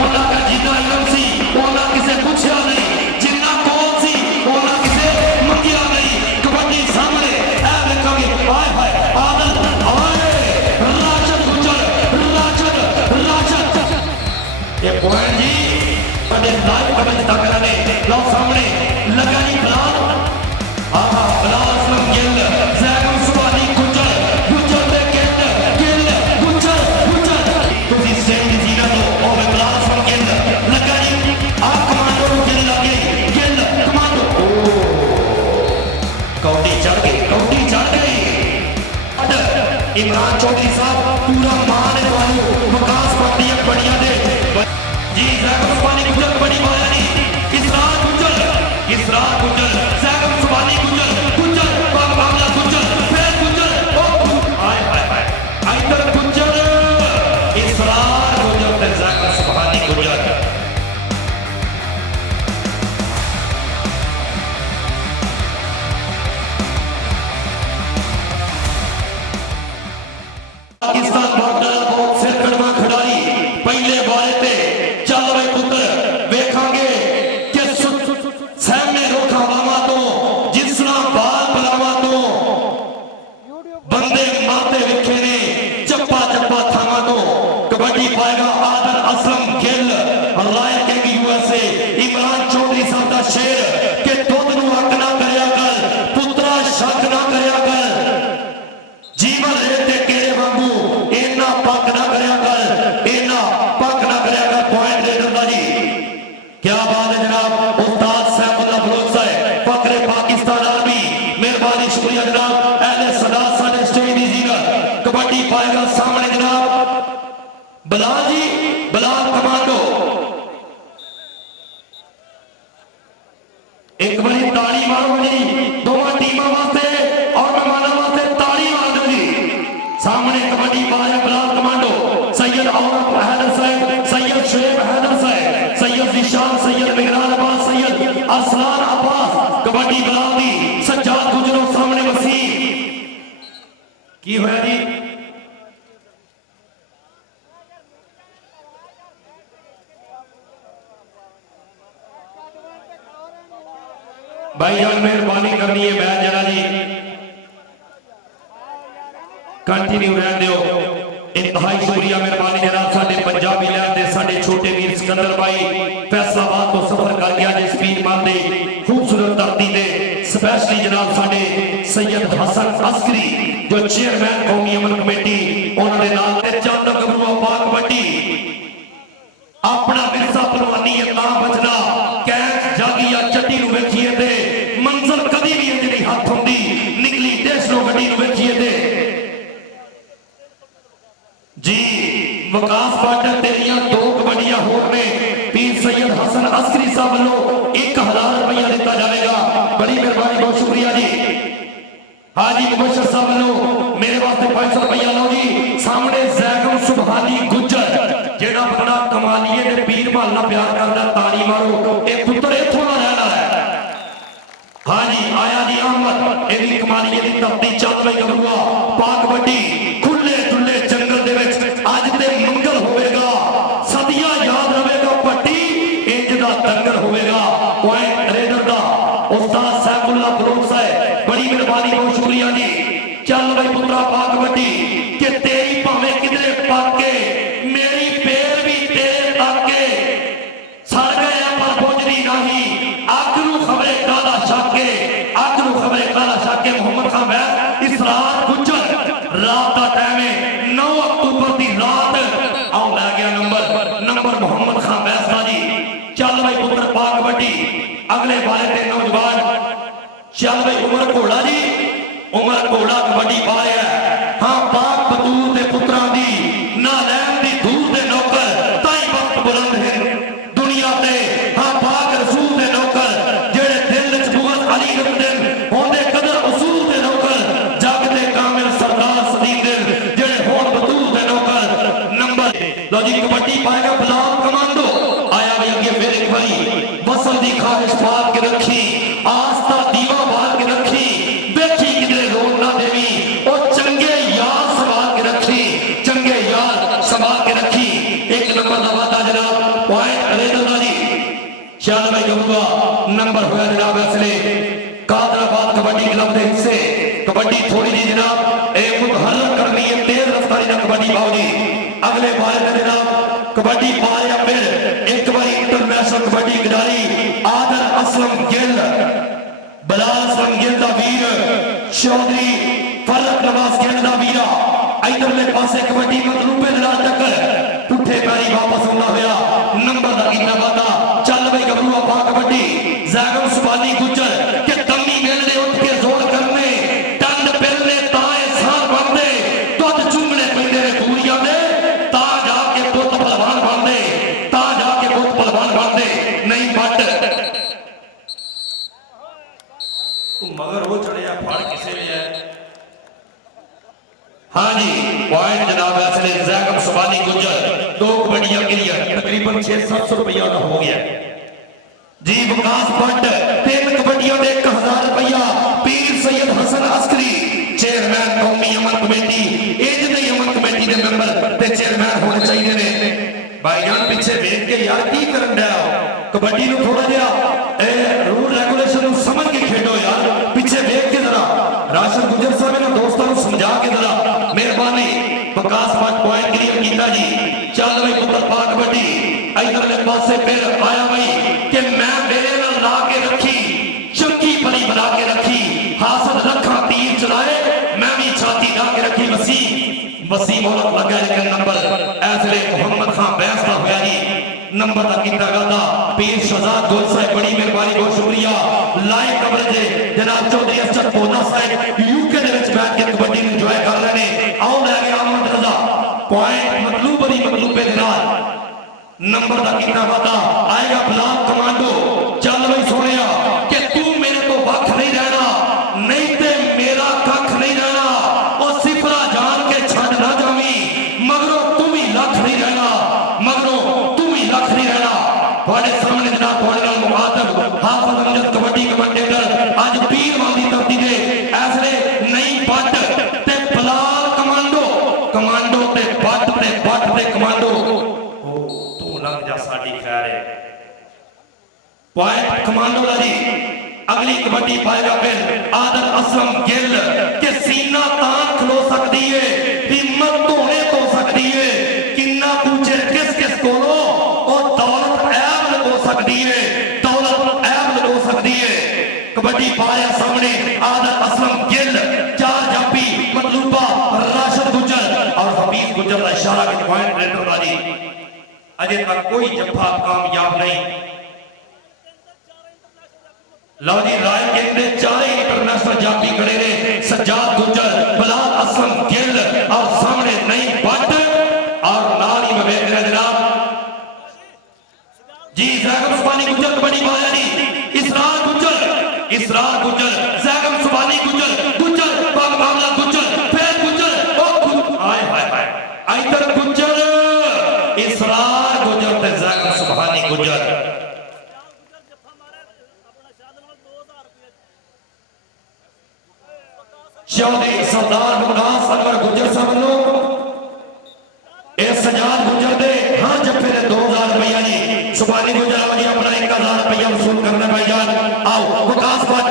ਉਹਨਾਂ ਦਾ ਜਿੰਨਾ ਇਲਮ ਸੀ ਉਹਨਾਂ ਕਿਸੇ ਪੁੱਛਿਆ ਨਹੀਂ, ਜਿੰਨਾ ਕੋਲ ਸੀ ਉਹਨਾਂ ਕਿਸੇ ਮੰਗਿਆ ਨਹੀਂ। ਕਬੱਡੀ ਸਾਹਮਣੇ ਇਹ ਵੇਖਾਂਗੇ, ਹਾਏ ਹਾਏ ਆਦਲ ਹਾਏ ਰਾਸ਼ਦ ਗੁੱਜਰ ਰਾਸ਼ਦ ਇਹ ਪੁਆਇੰਟ ਜੀ बड़े लाइव कमेंट तक ने लो सामने लगा जी बिलाल बिलाल असलम गिल जैगम सुभानी गुज्जर गुज्जर ते गिल गुज्जर तुसी स्टेज दी जीना दो और बिलाल असलम गिल लगा जी आ कमांडो गिल लगे गिल कमांडो कौडी चढ़ गई इमरान चौधरी साहब पूरा मान वाली विकास पार्टी बढ़िया दे जी जैगम सुभानी गुज्जर कबड्डी माया नहीं इसरार गुज्जर जैगम सुभानी गुज्जर मामला गुज्जर फिर गुज्जर हाय हाय हाय इधर गुज्जर इसरार गुज्जर ते जैगम सुभानी गुज्जर पाकिस्तान बॉर्डर बहुत सिर कड़वा खिडारी पहले बारे पे चल भाई पुत्र वेखांगे कि सहमे रोखावावां तो जिसना बाल बलावां तो बंदे मारते विखे ने चप्पा थावां तो कबड्डी पाएगा आदर Aslam Gill royal king USA Imran Chaudhry साहब का शेर कि दुध नूं हक ना करया कर पुत्रा शक ना करया कर जीवन रेते केरे वांगू इन्ना पक ना करया कर पॉइंट दे दिंदा जी क्या बात है जनाब उस्ताद सैफुल्लाह बलोच साहब फखरे पाकिस्तान आर्मी मेहरबानी शुक्रिया जनाब अहले सदा साडे स्टेज दी जीगा कबड्डी पाएगा सामने जनाब बिलाल जी बिलाल कमांडो एक बारी ताली मारो जी दोवां टीमां वास्ते और मेहमानां वास्ते ताली मार दो जी सामने कबड्डी पाएगा बिलाल कमांडो सैयद औरत हैदर साहब सैयद शुएब हैदर साहब सैयद निशान सैयद मिगरान अब्बास सैयद असलान अब्बास कबड्डी बिलाल दी सज्जाद गुजरो सामने वसीम की होया जी भाई जान मेहरबानी करनी है मैच जरा जी कंटिन्यू रहने दो इंतहाई शुक्रिया मेहरबानी जनाब साडे पंजाबी लहर दे साडे छोटे वीर सिकंदर भाई फैसलाबाद तो सफर कर गया जिस पीर मान दे खूबसूरत धरती दे स्पेशली जनाब साडे सैयद हसन अस्करी जो चेयरमैन कौमी अमन कमेटी उन्होंने नाल ते चंद गबरूआ पाक कबड्डी अपना विरसा परवानी है ना बचना कैच जागी या चट्टी नु वेखिए ते मंजिल कदी भी इंज नहीं हाथ हुंदी निकली देशों गड्डी नु वेखिए ते जी विकास पार्टी तेरिया दो कबड्डियां होर ने पीर सैयद हसन अस्करी साहब वालों 1000 रुपया दिता जाएगा बड़ी मेहरबानी बहुत शुक्रिया जी हाजी मुबशर साहब वालों मेरे वास्ते 500 रुपया लो जी सामने जैगम सुभानी गुज्जर जेड़ा बड़ा कमालिए दे पीर महल्ला प्यार करदा ताली मारो ए पुत्र इथों दा रहना है हाजी आया जी अहमद ए भी कमालिए दी धरती चल पई गबरूआ पाक कबड्डी खुले दुल्ले जंगल दे विच आज ते मंगल होवेगा सदियां याद रवेगा पट्टी इंज दा दंगल होवेगा पॉइंट रेडर दा उस्ताद सैफुल्लाह बलोच साहब बड़ी मेहरबानी बहुत शुक्रिया जी चल भाई पुत्रा पाक कबड्डी कि तेरी भावें किधरे पाके मेरी पैर भी तेरे ताके सड़ गए पर पहुंचनी नहीं अग नूं खबरे काला शाके अग नूं खबरे काला शाके मोहम्मद खान वैद इसरार गुज्जर रात का टाइम है 9 अक्टूबर की रात आओ लै गया नंबर मोहम्मद खान वैद जी चल भाई पुत्र पाक कबड्डी अगले बारे ते नौजवान चल भाई उमर घोड़ा जी उमर घोड़ा कबड्डी पा रहा है हाँ पाक बतूर दे पुत्रां दी नालैन दी दूर दे नौकर ताई वक्त बुलंद है दुनिया ते हाँ पाक रसूल दे नौकर जेड़े दिल च बुग़्ज़ अली रखदे होंदे कदर उसूल दे नौकर जग दे कामिल सरदार सदीक दे जेड़े होण बतूर दे नौकर नंबर लो जी कबड्डी पाएगा बिलाल कमांडो आया भाई अगे फिर एक बारी वसल दी ख्वाहिश पाल के रखी आस्था दीवा बाल के रखी देखी किधरे रोड ना देवी और चंगे यार संभाल के रखी एक नंबर का वादा जनाब 96 गबरूआ नंबर होया जनाब इसलिए कादराबाद कबड्डी क्लब के हिस्से कबड्डी थोड़ी जी जनाब मुतहर्रक करनी है तेज रफ्तारी का कबड्डी पाओ जी अगले बार में जनाब कबड्डी पा या फिर एक बार इंटरनेशनल कबड्डी खिडारी आदर असलम गिल बलाल असलम गिल का वीर चौधरी फरक नवाज गिल का वीरा इधरले पासे कबड्डी मतलूबे दलाल तक पुठे पैरी वापस आना होया नंबर का कितना वादा चल भाई गबरूआ पा कबड्डी जैगम सुबानी गुजर के दमी मिलने उठ के जोर करने डंड पिलने ताए सार बनते दुध चुंगने पैंदे ने पूरियां दे ता जाके पुत पहलवान बनते ता जाके पुत पहलवान बनते नहीं बट मगर वो चढ़िया फड़ किसे ने है हाँ जी पॉइंट जनाब इसलिए जैगम सुबानी गुजर 2 कबड्डियां क्लियर तकरीबन 600-700 रुपया का हो गया जी विकास भट्ट 3 कबड्डियों में 1000 रुपया पीर सैयद हसन अस्करी चेयरमैन कौमी अमन कमेटी एज नहीं अमन कमेटी के मेंबर ते चेयरमैन होने चाहिए ने भाईजान पीछे देख के यार की करन दे कबड्डी नु थोड़ा जिहा रूल रेगुलेशन नु समझ के खेडो यार पीछे देख के जरा राशन गुजर साहब ने दोस्तों को समझा के जरा मेहरबानी विकास भट्ट पॉइंट क्लियर कीता जी चल भाई पुत्र पा कबड्डी इधरले पासे फिर आया भाई कि मैं मेरे नाल ला के रखी चंगी भली बना के रखी हासद रखा तीर चलाए मैं भी छाती ला के रखी वसी मोहलत लगा लेकिन नंबर ऐसले मोहम्मद खान बैस का होया जी नंबर का कितना गाता पीर शहजाद गोल साहब बड़ी मेहरबानी बहुत शुक्रिया लाइव कवरेज जनाब चौधरी अफसर पोना साहब यूके दे विच बैठ के कबड्डी नु एंजॉय कर रहे ने आओ ले गया अहमद रजा पॉइंट मतलूबरी मतलूबे दे नाल नंबर का कितना वादा आएगा बिलाल कमांडो चल भाई सोनिया कि तू मेरे को वख नहीं रहना नहीं ते मेरा कख नहीं रहना और सिफरा जान के छड़ ना जावी मगरों तू ही लख नहीं रहना मगरों तू ही लख नहीं रहना थोड़े सामने जनाब थोड़े नाल मुखातब हाफिज अमजद कबड्डी कमेंटेटर आज पीर वाली धरती दे ऐसले नहीं बट ते बिलाल कमांडो कमांडो ते बट ते कमांडो लग जा साडी खैर है पॉइंट कमांडो दा जी अगली कबड्डी पाएगा फिर आदर असलम गिल के सीना तान खलो सकती है हिम्मत धोने तो सकती है किन्ना पूछे किस किस कोलो और दौलत ऐब लगो सकती है दौलत ऐब लगो सकती है कबड्डी पाया सामने आदर असलम गिल 4 जापी मतलूबा राशिद गुजर और हबीब गुजर का इशारा के पॉइंट रेडर दा जी अजय तक कोई जफ्फा कामयाब नहीं लो जी राय के 4 इंटरनेशनल जापी खड़े ने सज्जाद गुजर बिलाल असलम गिल और सामने नहीं बट और नाल ही में देख रहे जनाब जी जैगम सुबानी गुजर कबड्डी पाया जी इसरार गुजर जैगम सुबानी गुजर मामला गुजर फिर गुजर हाय हाय हाय इधर गुजर इसरार गुजर ते जैगम सुबानी गुजर चौधरी सरदार मुकास अनवर गुजर साहब नो सजाद गुजर दे हाँ जफे ने 2000 रुपया जी सुबानी गुजर जी अपना 1000 रुपया वसूल करना भाईजान आओ विकास भट्ट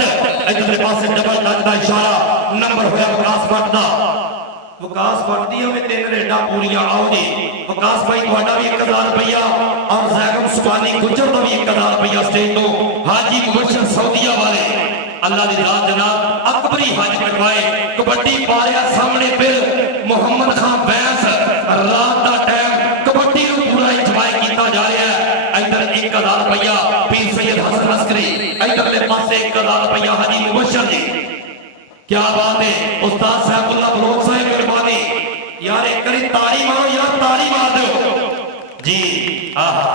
इधरले पासे डबल टच का इशारा नंबर होया विकास भट्ट दा विकास भट्ट दी हमें 3 रेडा पूरियां आओ जी विकास भाई ਤੁਹਾਡਾ भी 1000 रुपया और जैगम सुबानी गुजर का भी 1000 रुपया स्टेज तो हाजी मुबशर सऊदिया वाले अल्लाह दी रात जनाब अकबरी हज करवाए कबड्डी पारिया सामने फिर मोहम्मद खान बैस रात का टाइम कबड्डी को पूरा इंजॉय किया जा रहा है इधर 1000 रुपया पीर सैयद हसन अस्करी इधरले पासे 1000 रुपया हाजी मुबशर जी क्या बात है उस्ताद साहबुल्लाह बलोच साहब मेहरबानी यार एक करी ताली मारो यार ताली मार दो जी आहा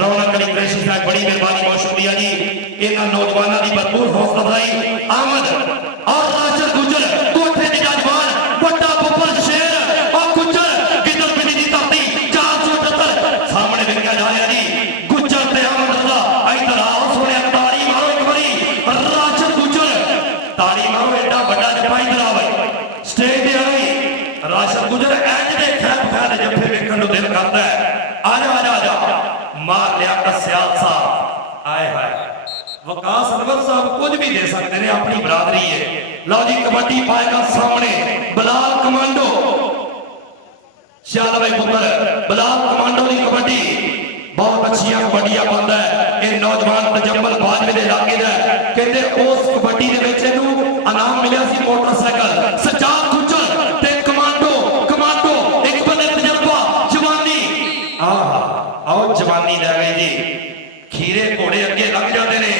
रौनक अली कुरैशी साहब बड़ी मेहरबानी बहुत शुक्रिया जी इन्हां नौजवानों की भरपूर हौसला अफजाई आमद और राशिद गुजर कोठे दी जजमान बड़ा बब्बर शेर और गुजर गिदर पिंडी दी धरती 478 सामने देखा जा रहा जी गुजर ते आमद रजा इधर आओ सोने ताली मारो एक बारी राशिद गुजर ताली मारो एडा बड़ा जपा इधर आ भाई स्टेज ते आई राशिद गुजर एज दे खैर खैर जफे देखण नु दिल करदा है आजा आजा आजा मार लिया कस्याल साहब आए हाय वकास अनवर साहब कुछ भी दे सकते हैं, अपनी बरादरी है। लो जी कबड्डी पाएगा सामने बिलाल कमांडो, चल भाई पुत्र बिलाल कमांडो की कबड्डी बहुत अच्छी कबड्डियां पाता है। ये नौजवान तजम्मल बाजवे के इलाके का कहते उस कबड्डी के विच इहनूं इनाम मिलिया सी मोटरसाइकिल। सज्जाद गुज्जर ते कमांडो कमांडो एक बंदे तजर्बा जवानी आओ जवानी ले गई जी। खीरे घोड़े अगे लग जाते ने,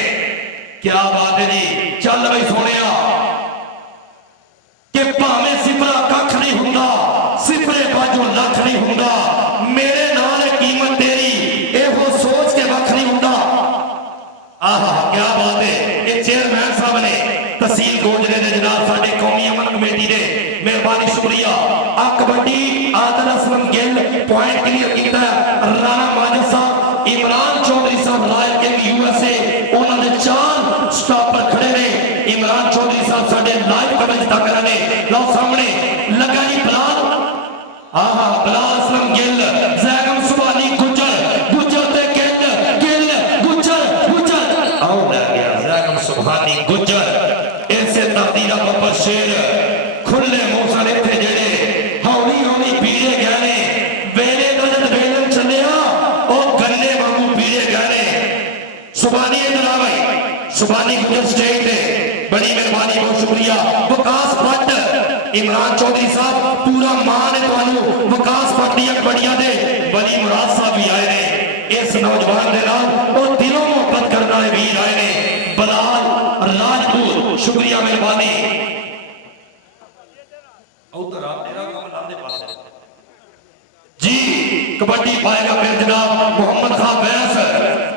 क्या बात है जी। चल भाई सोनिया कि भावें सिफरा कख नहीं हुंदा, सिफरे बाजू लख नहीं हुंदा, मेरे नाल कीमत तेरी एहो सोच के वख नहीं हुंदा। आहा क्या बात है। ये चेयरमैन साहब ने तहसील गोजरे ने जनाब साडे कौमी अमन कमेटी ने मेहरबानी शुक्रिया। आ कबड्डी आदर असलम गिल पॉइंट क्लियर किया राणा माजिद साहब, इमरान चौधरी साहब रॉयल किंग यूएसए उन्होंने 4 स्टॉपर खड़े ने। इमरान चौधरी साहब साडे लाइव कवरेज तक रहे। लो सामने लगा जी बिलाल, आहा बिलाल असलम गिल जैगम सुबानी गुज्जर गुज्जर ते गिल गिल गुज्जर गुज्जर आओ लग गया जैगम सुबानी गुज्जर। इसे तब्दीला बाबा शेर खुले मुंह सारे थे जेड़े हौली हौली पीड़े गए ने, वेले दजन वेलन चलिया और गन्ने वांगू पीड़े गए ने। सुबानी इधर आ भाई, सुबानी गुज्जर स्टेज पे बड़ी मेहरबानी बहुत शुक्रिया। विकास भट्ट इमरान चौधरी साहब पूरा मान है तुहानू। विकास भट्ट दी कबड्डियां दे बड़ी मुराद साहब भी आए ने। इस नौजवान दे नाल और दिलों मोहब्बत करने वाले वीर आए ने। बिलाल राजपूत शुक्रिया मेहरबानी। उधर आ तेरा काम लांदे पासे जी। कबड्डी पाएगा फिर जनाब मोहम्मद खान बैस।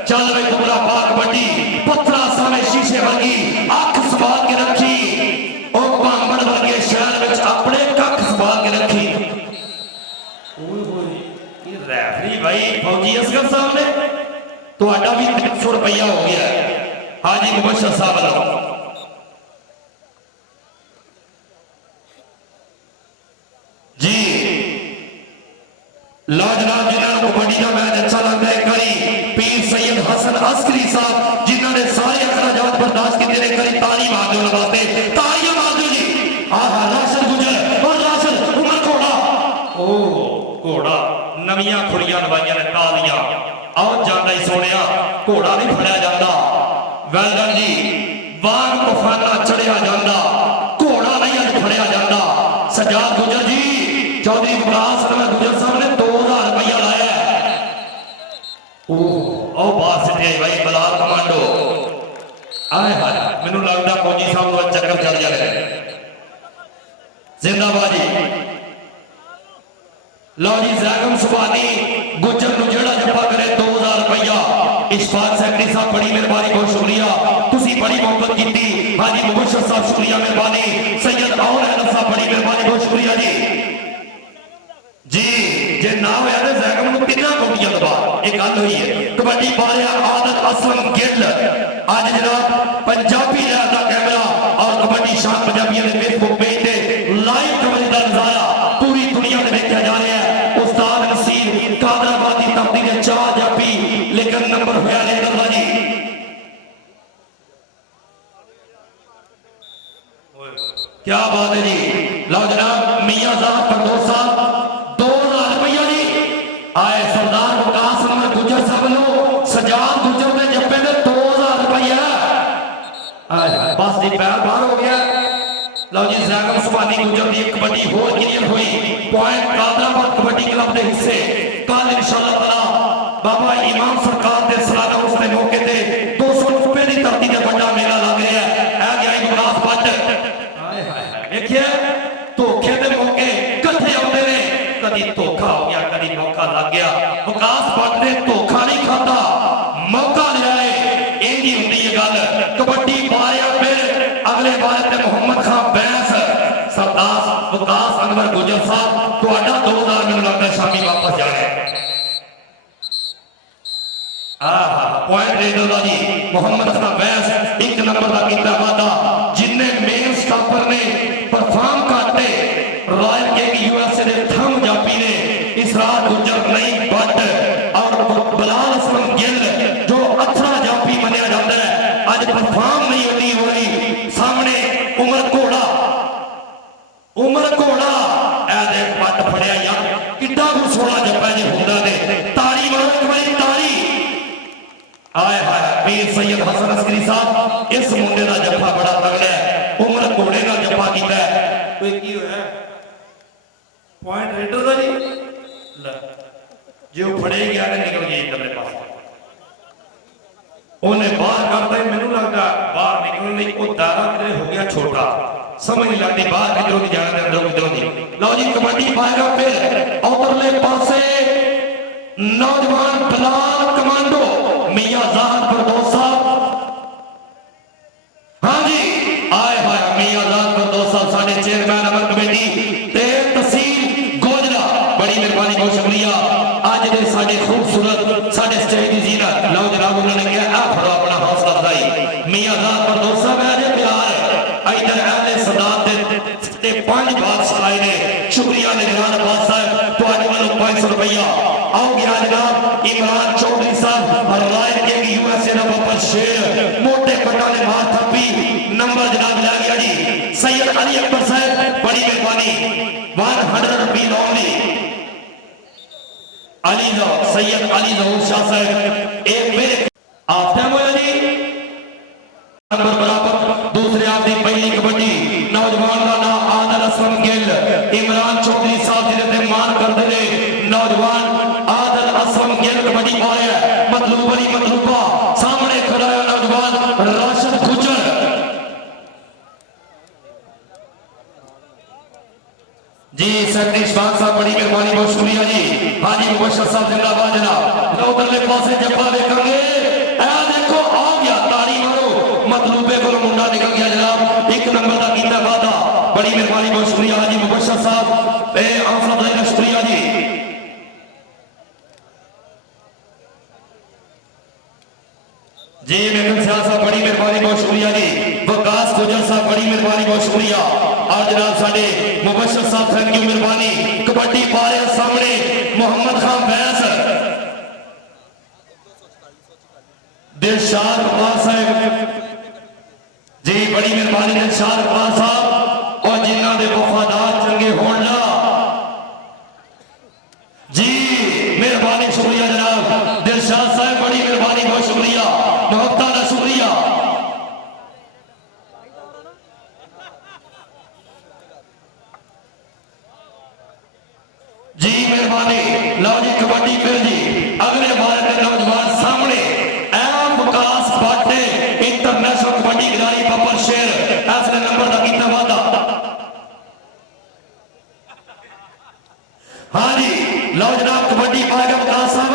चल भाई कुबरा पा कबड्डी पत्थरा सामे शीशे वर्गी अख संभाल के रखी और भांबड़ वर्गे शहर विच अपने कख संभाल के रखी। ये रेफरी भाई फौजी असगर साहब ने तुहाडा भी 300 रुपया हो गया हाजी मुबशर साहब वालों। जी लो जनाब जिन्होंने कबड्डी का मैच अच्छा लगता है, करी पीर सैयद हसन अस्करी साहब जिन्होंने सारे अखराजात बर्दाश्त किए ने, करी ताली मार दो वास्ते, तालियां मार दो जी। आहा राशन गुजर और राशन उमर घोड़ा, ओ घोड़ा नवियां खुड़ियां लवाइयां ने तालियां। आओ जांदा ही सोनिया घोड़ा नहीं फड़िया जाता। वेल डन जी। वाग तूफाना चढ़िया जाता, घोड़ा नहीं अज फड़िया जाता। सज्जाद गुजर जी चौधरी विकास गुजर साहब ने 2000 रुपया लाया। ओ बात से भाई बिलाल कमांडो आए हाय मैनू लगता फौजी साहब को चक्कर चल जाए। जिंदाबाद जी। लो जी जैगम सुबानी गुजर नु जेड़ा जप्पा करे 2000 रुपया। इशफाक सेक्रेटरी साहब बड़ी मेहरबानी बहुत शुक्रिया, तुसी बड़ी मोहब्बत की। हाजी मुबशर साहब शुक्रिया मेहरबानी। सैयद और अहमद साहब बड़ी मेहरबानी बहुत शुक्रिया जी। जी जे ना होया ते जैगम नु कितना कौड़ियां दबा एक गल हुई है। कबड्डी पाया आदत असलम गिल आज जनाब पंजाबी लहर का कैमरा और कबड्डी शान पंजाबियों ने फेसबुक पेज पे लाइव कवरेज का नजारा पूरी दुनिया में देखा जा रहा है। उस्ताद नसीर कादराबाद की तब्दीली 4 जापी लेकिन नंबर होया नहीं करना जी। क्या बात है जी। लो जनाब मियां साहब परदोस साहब 2000 रुपया जी आए। सरदार विकास अनवर गुजर साहब लो सजाद गुजर ने जप्पे ने 2000 रुपया बस जी पैर बाहर हो गया। लो जी जैगम सुबानी गुजर की कबड्डी होर क्लियर हुई। पॉइंट कादराबाद कबड्डी क्लब के हिस्से कल इंशाअल्लाह ताला बाबा इमाम सरकार के सलाना उस मौके ते 200 रुपए की धरती से बड़ा मेला लग रहा है। आ गया विकास भट्ट देखिए धोखे के मौके कट्ठे आते ने, कभी धोखा हो गया कभी मौका लग गया। विकास भट्ट ने धोखा नहीं खाता मौका लिया है। इंजी होंगी है गल। कबड्डी पाया फिर अगले बार ते मोहम्मद खान बैस सरदार विकास अनवर गुजर साहब तुहाडा 2000 मैनूं लगदा शामी वापस जाना है। पॉइंट दे दो जी। मोहम्मद खान बैस 1 नंबर का किया वादा जिन्हें मेन स्टॉपर ने परफॉर्म करते रॉयल किंग यूएसए ने थम जापी ने इसरार गुजर नहीं बट और बिलाल असलम गिल जो अथरा जापी सैयद हसन अस्करी साहब इस मुंडे का जफा बड़ा तगड़ा है, उम्र घोड़े का जफा किया है। कोई की होया पॉइंट रेडर का जी जो फड़े गया ने निकल गई इधरले पास, उन्हें बाहर करता ही मैनू लगता बाहर निकलने वो दायरा किधर हो गया छोटा, समझ नहीं लगती बाहर किधरों की जाने अंदरों किधरों की। लो जी कबड्डी पाएगा फिर उधरले पासे नौजवान बिलाल कमांडो मियां जाहद फरदौस साहब। हाँ जी आए हाय मियां जाहद फरदौस साहब साडे चेयरमैन अमर कमेटी ते तहसील गोजरा, बड़ी मेहरबानी बहुत शुक्रिया। आज दे साडे खूबसूरत साडे स्टेज दी जीनत लो जनाब उन्होंने कहा आ फड़ो अपना हौसला अफजाई मियां जाहद फरदौस साहब आज प्यार इधर अहले सदात दे 5 बादशाह आए ने। शुक्रिया निगरान अब्बास साहब तुहाडे वालों 500 रुपया। आओ गया जनाब इमरान चौधरी साहब राय के यूएसए का बब्बर शेर मोटे पट्टा ने मार थप्पी नंबर जनाब ला गया जी। सैयद अली अकबर साहब बड़ी मेहरबानी 100 रुपये ओनली। अली सैयद अली जहूर शाह साहब एक मेरे आप टाइम होया जी नंबर बराबर। दूसरे आपकी पहली कबड्डी नौजवान का नाम आदल असलम गिल इमरान चौधरी साहब जिन्हें मान करते रहे नौजवान आदल असलम गिल कबड्डी पा रहा है। मतलूब अली मतलूबा सामने खड़ा है नौजवान राशिद गुजर। जी सेक्रेटरी इशफाक साहब बड़ी मेहरबानी बहुत शुक्रिया जी। हाजी मुबशर साहब जिंदाबाद जनाब। लो उधरले पासे जब्बा देखेंगे देखो आ गया ताड़ी मारो मतलूबे को मुंडा निकल गया जनाब। एक नंबर का कीता वादा बड़ी मेहरबानी बहुत शुक्रिया हाजी मुबशर साहब ए हौसला अफजाई का शुक्रिया जी। जी मेहमान साहब बड़ी मेहरबानी बहुत शुक्रिया जी। वकास गुजर साहब बड़ी मेहरबानी बहुत शुक्रिया। और जनाब साडे मुबशर साहब थैंक यू मेहरबानी। कबड्डी पा रहे सामने मोहम्मद खान बैस दिलशाद अब्बास साहब जी बड़ी मेहरबानी दिलशाद अब्बास साहब और जिन्हों के वफादार चंगे होना जी मेहरबानी शुक्रिया जनाब दिलशाद साहब बड़ी मेहरबानी बहुत शुक्रिया मोहब्बत का शुक्रिया। जी मेहरबानी लो जी कबड्डी फिर जी अगले बार के नौजवान सामने एम विकास बाटे इंटरनेशनल कबड्डी खिलाड़ी बब्बर शेर ऐसे नंबर का कितना वादा। हाँ जी लो जनाब कबड्डी पाएगा विकास साहब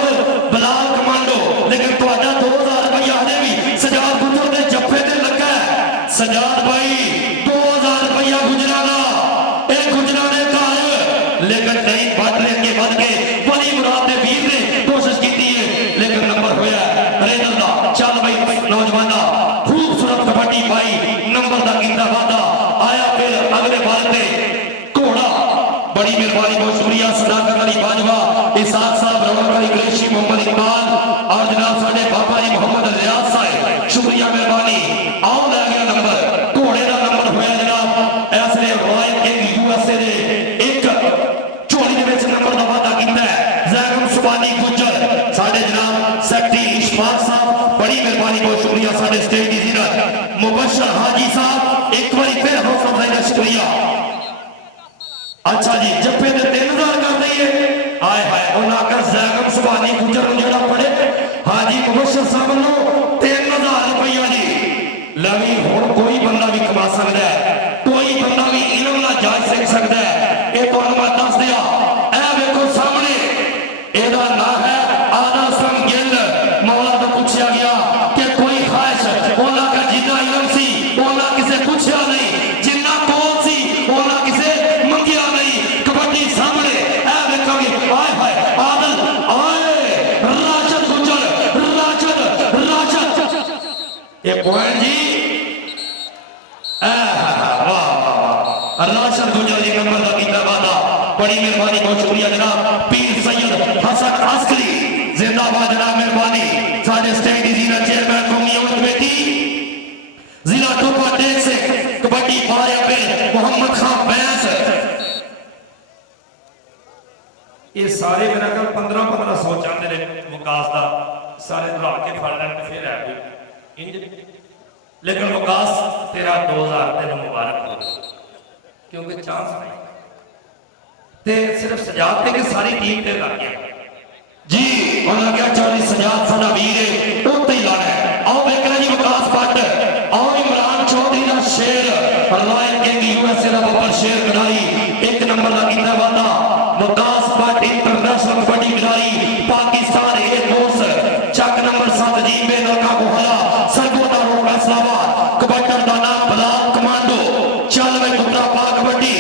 बिलाल कमांडो लेकिन तुहाडा 2000 रुपया हजे भी सजाद गुजर के जफे ते लगा है। सजाद भाई 2000 रुपया गुजरा का एक गुजरा ने घर लेकिन नहीं बढ़ लेके बढ़ के बड़ी मुराद वीर ने कोशिश की है लेकिन नंबर होया रेडर का। चल भाई नौजवान खूबसूरत कबड्डी पाई नंबर का कीता वादा आया फिर अगले बार से घोड़ा बड़ी मेहरबानी बहुत शुक्रिया। सदाकत अली बाजवा इसाक साहब रौनक अली कुरैशी मोहम्मद इकबाल और जनाब साडे बाबा जी मोहम्मद रियाज साहब शुक्रिया मेहरबानी। आओ लै गया नंबर घोड़े का नंबर होया जनाब ऐसे रॉयल किंग यूएसए दे एक झोली दे विच नंबर का वादा कीता है जैगम सुबानी गुजर साडे जनाब सेक्रेटरी इशफाक साहब बड़ी मेहरबानी बहुत शुक्रिया। साडे स्टेज की जीनत मुबशर हाजी साहब एक बार फिर हौसला अफजाई का शुक्रिया। अच्छा जी जफे ते 3000 कर दईए आए हाय उन्होंने आखिर जैगम सुबानी गुजर जो पढ़े हाजी मुबशर साहब नो 3000 रुपया जी लवी हुण कोई बंदा भी कमा सकता है कोई बंदा भी इलम ना जाच सीख सकता है। ये तो मैं दस दिया ए देखो सामने एदा ना है आदल असलम गिल मौला तो पूछा गया कि कोई ख्वाहिश ओला का जितना इलम सी ओला किसे पूछा नहीं जिन्ना कोल सी ओला किसे मंगिया नहीं। कबड्डी सामने ए देखोगे आए हाय आदल आए राशिद गुजर राशिद ये पॉइंट जी राशिद गुजर जी नंबर का कीता वादा बड़ी मेहरबानी बहुत शुक्रिया जनाब। पीर सैयद हसन अस्करी जिंदाबाद जनाब मेहरबानी। साडे स्टेज दी जीनत चेयरमैन कौमी अमन कमेटी जिला टोपा टेक से कबड्डी पाए पे मोहम्मद खान बैस ये सारे मेरा कल 1500 चाहते रहे विकास का सारे ला के फड़ लैन फिर है लेकिन विकास तेरा 2000 तेन मुबारक हो, क्योंकि चांस नहीं ते सिर्फ सजाद ते कि सारी टीम ते लग गया जी। उन्होंने क्या चौधरी सजाद साडा वीर है उत्ते ही लाना है। आओ देखना जी विकास भट्ट, आओ इमरान चौधरी का शेर रॉयल किंग यूएसए का बब्बर शेर खिडारी, एक नंबर का कितना वादा विकास भट्ट इंटरनेशनल कबड्डी खिडारी पाकिस्तान एयरफोर्स चक नंबर 7 जी बेनलका मोहला सरगोदा रोड फैसलाबाद। कबड्डर का नाम बलाल कमांडो, चल वे पुत्रा पा कबड्डी।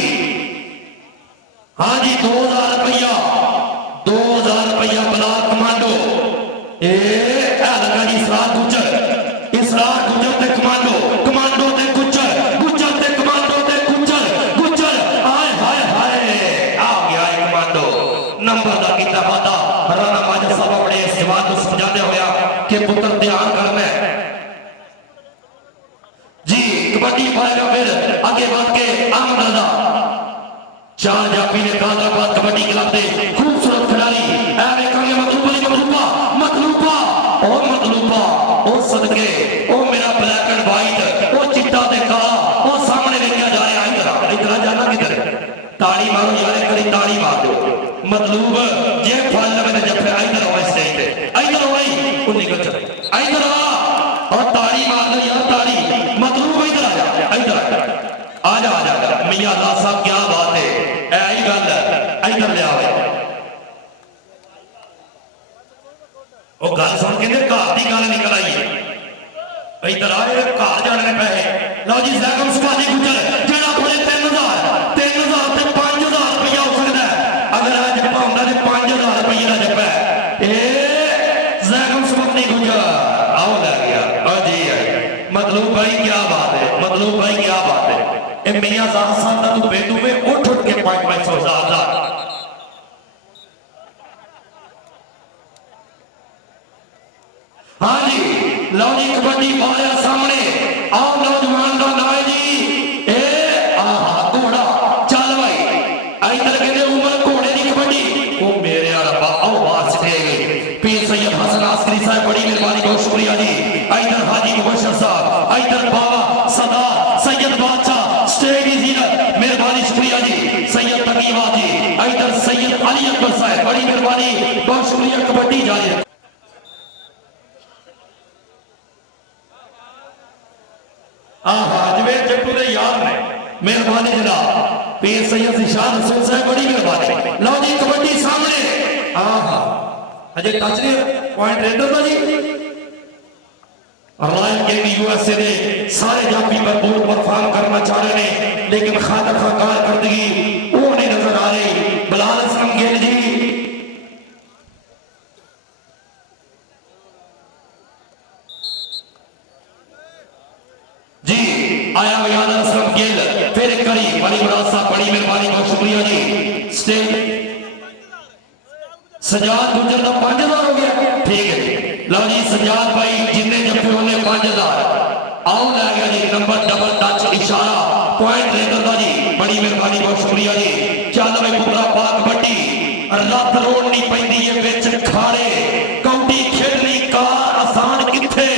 हाँ जी 2000 रुपया, 2000 रुपया बलाल कमांडो। ए लगा जी इसरार गुजर, इसरार गुजर ते कमांडो, कमांडो ते गुजर, गुजर ते कमांडो ते गुजर, गुजर हाय हाय हाय आ गया है कमांडो। नंबर का कितना वादा राणा माजा साहब बड़े इस जवान को समझाते होया कि पुत्र ध्यान करना है जी। कबड्डी पाएगा फिर आगे बढ़ के अहमद रजा चार जापी ने गाजराबाद कबड्डी क्लब के खूबसूरत खिलाड़ी ऐवे कहे मतलूबा मतलूबा मतलूबा और मतलूबा ओ सदके ओ मेरा ब्लैक एंड व्हाइट ओ चिट्टा ते काला ओ सामने देखा जा रहा है। इधर इधर जाना किधर, ताड़ी मारो यार, करी ताड़ी मार दो मतलूब जे फल लगे ते जब इधर आओ स्टेज पे, इधर आओ भाई वो निकल चले इधर आ और ताड़ी मार दो यार, ताड़ी मतलूब इधर आ जा, इधर आ जा आ जा मियां अल्लाह साहब क्या बात है ऐ गल इधर ले आवे ओ गल सुन के घर की गल निकल आई है। इधर आए घर जाने पैसे लो जी जैगम सुभाजी गुजर जेड़ा बोले 3000 ते 5000 रुपया हो सकता है अगर आज जप्पा होंदा ते 5000 रुपये का जप्पा है। ए जैगम सुभाजी गुजर आओ ले गया ओ जी मतलब भाई क्या बात है, मतलब भाई क्या बात है। ए मियां साहब दा तू बेटू में उठ उठ के 500 हजार हाँ जी लो जी कबड्डी पाया सामने आओ नौजवान का नाम जी ए आहा घोड़ा चल भाई इधर कहते उमर घोड़े की कबड्डी ओ मेरे रब्बा आओ बाहर छिड़े पीर सैयद हसन अस्करी साहब बड़ी मेहरबानी बहुत शुक्रिया जी। इधर हाजी मुबशर साहब, इधर बाबा सदा सैयद बादशाह स्टेज जीनत मेहरबानी शुक्रिया जी। सैयद तकीवा जी, इधर सैयद अली अकबर साहब बड़ी मेहरबानी बहुत शुक्रिया। कबड्डी जारी है जट्टू दे यार ने मेहरबानी जनाब पीर सैयद निशान हुसैन साहब बड़ी मेहरबानी। लो जी कबड्डी सामने आहा अजय टच नहीं पॉइंट रेडर था जी। रॉयल किंग यूएसए ने सारे जाफी पर बोर्ड परफॉर्म करना चाह रहे हैं लेकिन खातर खाकार करदगी वो नहीं नजर आ रही। बिलाल असलम गिल जी जी आया बिलाल असलम गिल फिर करी बड़ी मुराद साहब बड़ी मेहरबानी बहुत शुक्रिया जी। स्टेज सजाद गुजर का 5000 हो गया ठीक है जी। लो जी सजाद भाई जिन्ने जफे होने 5000 आओ लै गया जी। नंबर डबल टच इशारा पॉइंट रेडर का जी बड़ी मेहरबानी बहुत शुक्रिया जी। चल भाई पुत्रा पा कबड्डी रत रोड़नी पैंदी है विच खाड़े कौडी खेडनी कार आसान किथे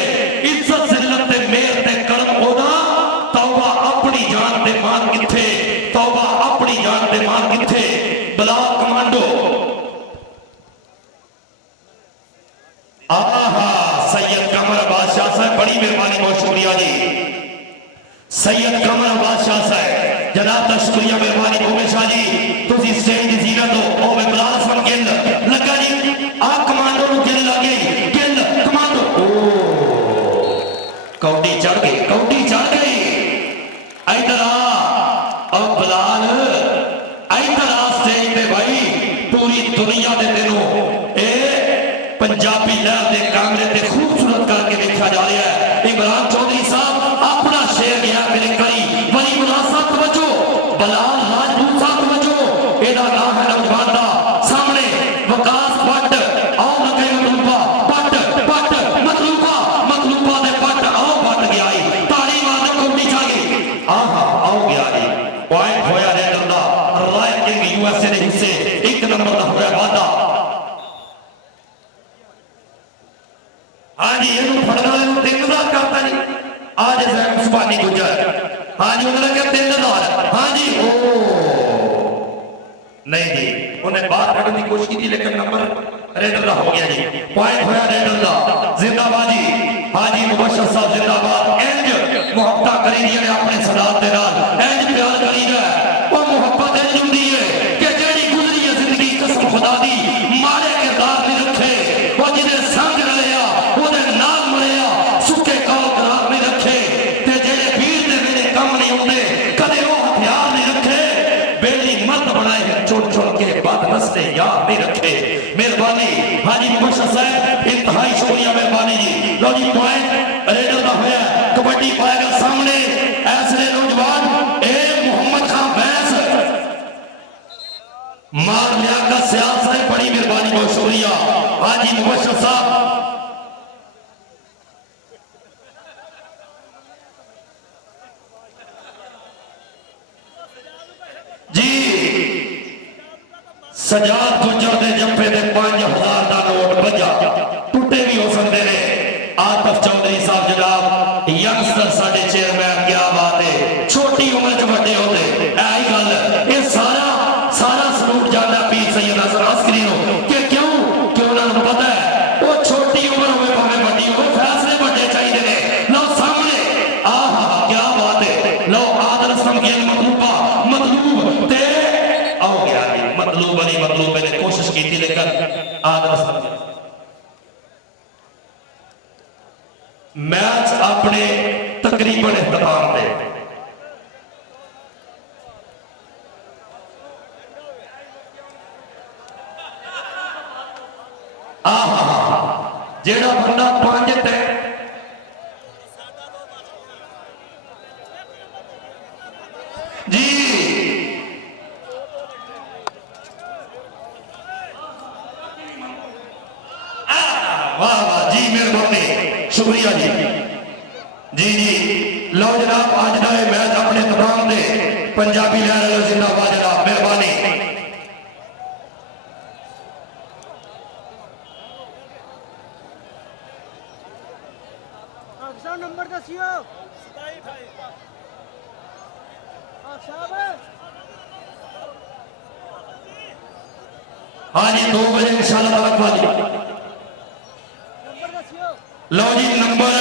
इज्जत जिल्लत ते मेहर ते करम ओदा तौबा अपनी जान ते मान किथे, तौबा अपनी जान ते मान किथे। बलाल कमांडो आहा सैयद कमर बादशाह साहब बड़ी मेहरबानी बहुत शुक्रिया जी। सैयद कमर बादशाह साहब जनाब का शुक्रिया मेहरबानी भूमेशा जी तुसी स्टेज की जीनत हो ओ मैं बिलाल असलम गिल लगा जी आ कमांडो नु गिल लगे गिल कमांडो ओ कौडी चढ़ गई, कौडी चढ़ गई। इधर आ ओ बिलाल इधर आ स्टेज पे भाई पूरी दुनिया दे तेनों पंजाबी लहर के कांगरे ते खूबसूरत करके देखा जा रहा है। इमरान चौधरी साहब अपना शेर गया मेरे करी बड़ी मुनासाब तवज्जो बलाल राजपूत साहब तवज्जो एदा नाम है नौजवान दा सामने विकास भट्ट आओ लगे मतलूबा भट्ट भट्ट मतलूबा मतलूबा दे भट्ट आओ भट्ट गया है ताड़ी मार दे कौडी जा गई आहा आओ गया जी। पॉइंट होया रेडर दा रॉयल किंग यूएसए दे हिस्से एक नंबर दा होया वादा हाँ जी इन्हों फड़न वाले 3000 करता जी आज जैन सुबानी गुजर हाँ जी उन्होंने कहा 3000 हाँ जी ओ नहीं जी उन्हें बाहर कढ़ने की कोशिश की लेकिन नंबर रेडर का हो गया जी पॉइंट होया रेडर का जिंदाबाद जी हाँ जी मुबशर साहब जिंदाबाद इंज मोहब्बत करी दी ने अपने सदात दे नाल इंज प्यार करी दा वो मोहब्बत इंज हुंदी है कि जेड़ी गुजरी है जिंदगी कसम खुदा दी मारे किरदार नहीं रखे वो जिदे संग रलिया ओदे नाल मरिया सुके कौल करार नहीं रखे ते जेड़े वीर दे मेरे कम नहीं हुंदे कदे वो हथियार नहीं रखे बेली मत बनाए चुन चुन के बाद नस्ते याद नहीं रखे मेहरबानी हाजी मुबशर साहब इंतहाई शुक्रिया मेहरबानी जी लो जी पॉइंट रेडर का होया कबड्डी पाएगा सामने ऐसे नौजवान ए मोहम्मद खान बैस मार लिया का सियाल साहब बड़ी मेहरबानी बहुत शुक्रिया हाजी मुबशर साहब जी सजाद गुजर दे जंपे दे 5000 का नोट बजा टुटे भी हो सकते ने आतफ चौधरी साहब जनाब यंगस्टर साडे चेयरमैन क्या बात है छोटी उम्र च बड़े होते ऐही गल ये सारा सारा सलूट जाना पीर सैयद हसन अस्करी नु कि क्यों कि उन्होंने पता है वो छोटी उम्र होवे भावे बड़ी हो फैसले बड़े चाहिए ने लो सामने आहा क्या बात है लो आदर समझे मतलूबा मतलूब ते आओ गया जी मतलूब अली मतलूब ने कोशिश की थी लेकिन आदर समझे मैच अपने तकरीबन इख्तिताम पे आहा जेड़ा बंदा 5 ते जी वाह वाह जी मेहरबानी शुक्रिया जी जी जी लो जनाब आज का मैच अपने तमाम दे पंजाबी लहर जिंदाबाद जनाब मेहरबानी नंबर दसियो हाँ जी 2 बजे इंशाल्लाह वाली लो जी नंबर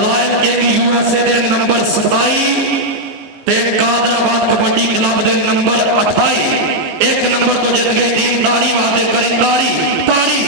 रॉयल केक यूएसए दे नंबर 27 ते कादराबाद कबड्डी क्लब दे नंबर 28 एक नंबर तो जित गए दीनदारी वादे करीदारी तारी